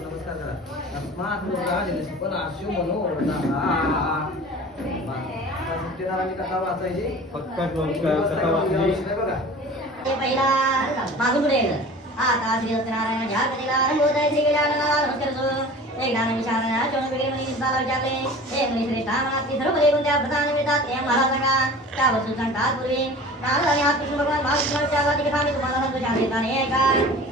नमस्कार करा. अस्मात् मुरारी सुपनाशु मनोरथा. सत्यनारायण कथा वाचायची. कथा वाचायची बघा. ते पहिला मागून पुढे आता श्री सत्यनारायण ज्या कधीला रंगोदय श्री गजाननाला नमस्कार करतो. एक नाम विचारणा चोण वेगळे मनी बाला विचारले. एक मनी श्री तामनाथी सर्व बळे कोणत्या प्रधान मिळतात हे मला सांगा. त्या वस्तू सांगतात पूर्वी काल आणि आज कृष्ण भगवान महाविष्णूच्या गावाची कथा मी तुम्हाला सांगतो. शांती नाही ऐका.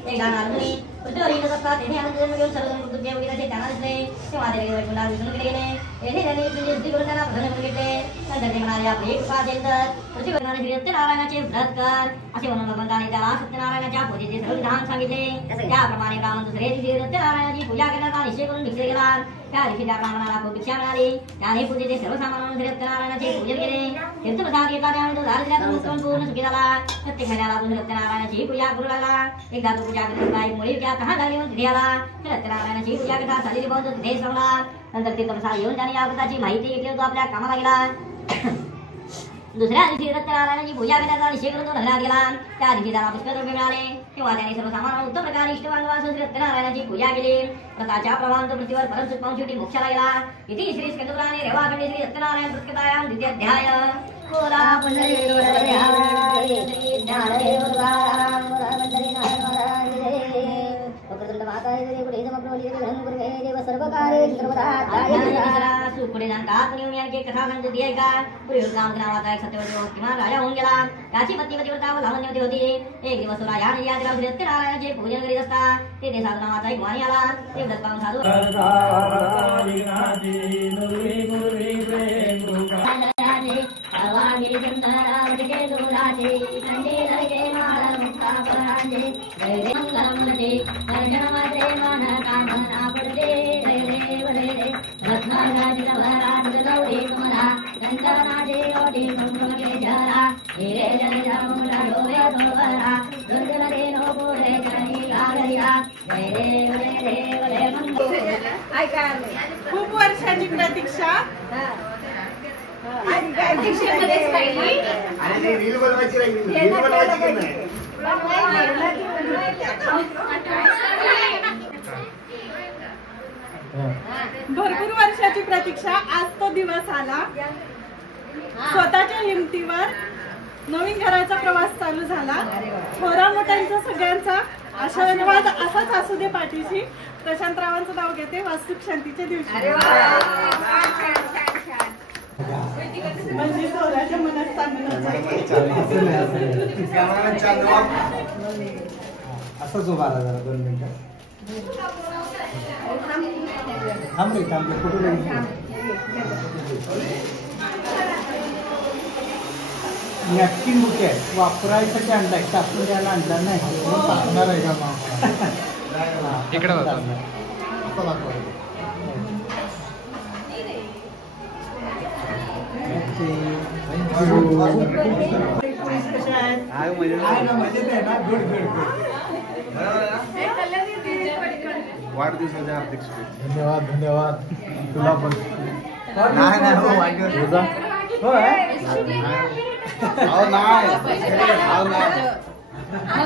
एक गाणार मुनी पृथ्वीवर येत असतात तेथे आनंद जन्म घेऊन सर्वजण बुद्धदेव वगैरे त्यांना दिसले. तेव्हा ते वैकुंठा विष्णूकडे गेले. येथे त्यांनी सुनिश्चित करून त्यांना प्रसन्न करून घेतले. नंतर ते म्हणाले आपली कृपा असेल तर पृथ्वीवर श्री सत्यनारायणाचे व्रत कर असे म्हणून भगवंताने त्याला सत्यनारायणाच्या पूजेचे सर्व विधान सांगितले. त्याप्रमाणे ब्राह्मण दुसरे दिवशी सत्यनारायणाची पूजा करण्याचा निश्चय करून भिक्षेला गेला. त्या दिवशी त्या ब्राह्मणाला खूप भिक्षा मिळाली. त्याने पूजेचे सर्व सामान श्री सत्यनारायणाचे पूजन केले. तीर्थप्रसाद घेतला. त्यामुळे तो दारिद्र्यातून मुक्त पूर्ण सुखी झाला. प्रत्येक महिन्याला तो सत्यनारायणाची पूजा करू लागला. एकदा तो पूजा करत काही मुळे त्या तहान लागली म्हणून तिथे आला. सत्यनारायणाची पूजा करता चाललेली बहुत तिथे संपला. नंतर तीर्थप्रसाद घेऊन त्याने या व्रताची माहिती घेतली. तो आपल्या कामाला गेला. दुसऱ्या दिवशी सत्यनारायणाची पूजा करण्याचा निश्चय करून तो नगरात गेला. त्या दिवशी त्याला पुष्कळ द्रव्य मिळाले. तेव्हा त्याने सर्व सामान उत्तम प्रकारे इष्टवान श्री सत्यनारायणाची पूजा केली. व्रताच्या प्रभावाने पृथ्वीवर परम सुख पाहून शेवटी मोक्षाला गेला. इति श्री स्कंदपुराणे रेवाखंडे श्री सत्यनारायण पुस्तकायां द्वितीय अध्याय. बोला पुढे जाणतात यांची कथा सांगते आहे का. पूर्वी नावाचा एक सत्यवती किमान राजा होऊन गेला. त्याची पत्नी पतिव्रता व लावण्यवती होती. एक दिवस राजा या श्री सत्यनारायणाचे पूजन करीत असता तेथे साधू नावाचा एक वाणी आला. ते व्रत पाहून साधू खूप वर्षांची प्रतीक्षा भरपूर वर्षाची प्रतीक्षा आज तो दिवस आला. स्वतःच्या हिमतीवर नवीन घराचा प्रवास चालू झाला. थोरा मोठ्यांचा सगळ्यांचा आशीर्वाद असाच असू दे पाठीशी. प्रशांतरावांचं नाव घेते. वास्तुक शांतीच्या दिवशी म्हणजे थोराच्या मनात चांगलं असंच उभा राहा जरा 2 मिनिटं. थांबले कुठे नॅपकिन बुके आहे वापरायसाठी आणलाय. टाकून द्यायला आणला नाही. टाकणार आहे का इकडे वाढदिवसाच्या हार्दिक शुभेच्छा. धन्यवाद तुला पण.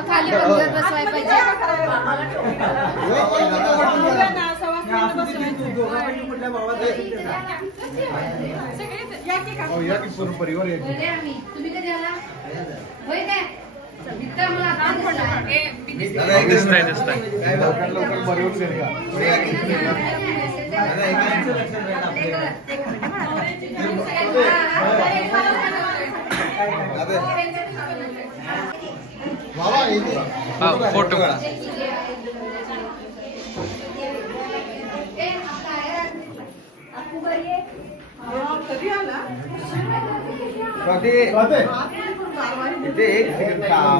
खाली बसवाय पाहिजे. परिवार तुम्ही कधी आला होय काय दिसतंय फोटो काढा. कधी आला इथे एक सेकंड काम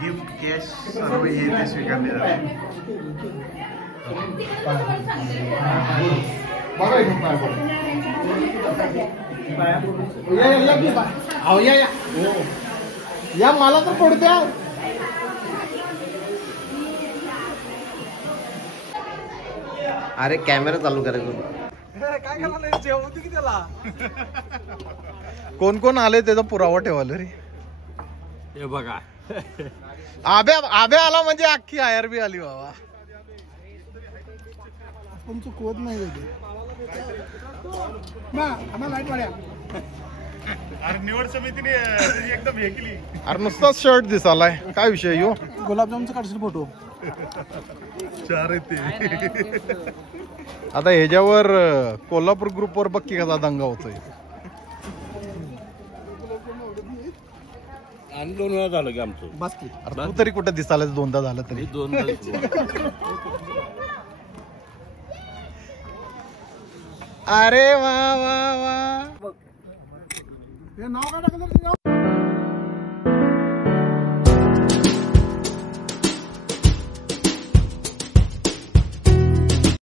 गिफ्ट कॅश सर्व हे ते स्वीकारले जाते. या मला तर पडू द्या. अरे कॅमेरा चालू करायचो. कोण कोण आले त्याचा पुरावा ठेवाल रे. हे बघा आब्या आला म्हणजे अख्खी आयआरबी आली बाबा. आपण चुकवत नाही आम्हाला लाईट वाड्या. अरे निवड समितीने एकदम हे केली. अरे नुसताच शर्ट दिसालाय. काय विषय यो. गुलाबजामचा काढशील फोटो. चार ते आता ह्याच्यावर कोल्हापूर ग्रुपवर बक्की कसा दंगा होतोय. आणि 2 वेळा झालं की आमचं. बस की. अरे तू तरी कुठं दिसायला 2दा झालं तरी. 2 अरे वा वा वा. हे नाव काय टाकलं